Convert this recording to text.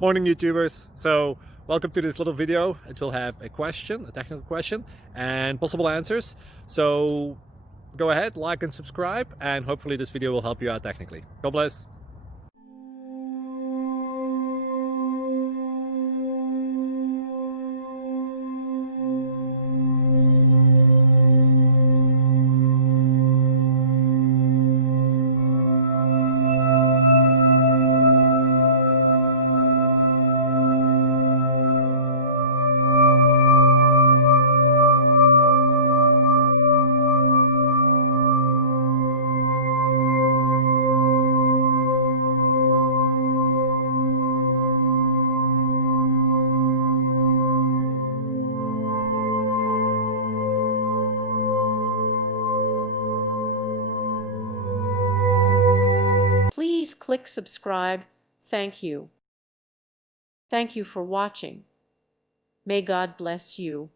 Morning, YouTubers. So welcome to this little video. It will have a question, a technical question, and possible answers. So go ahead, like and subscribe, and hopefully this video will help you out technically. God bless. Please click subscribe. Thank you. Thank you for watching. May God bless you.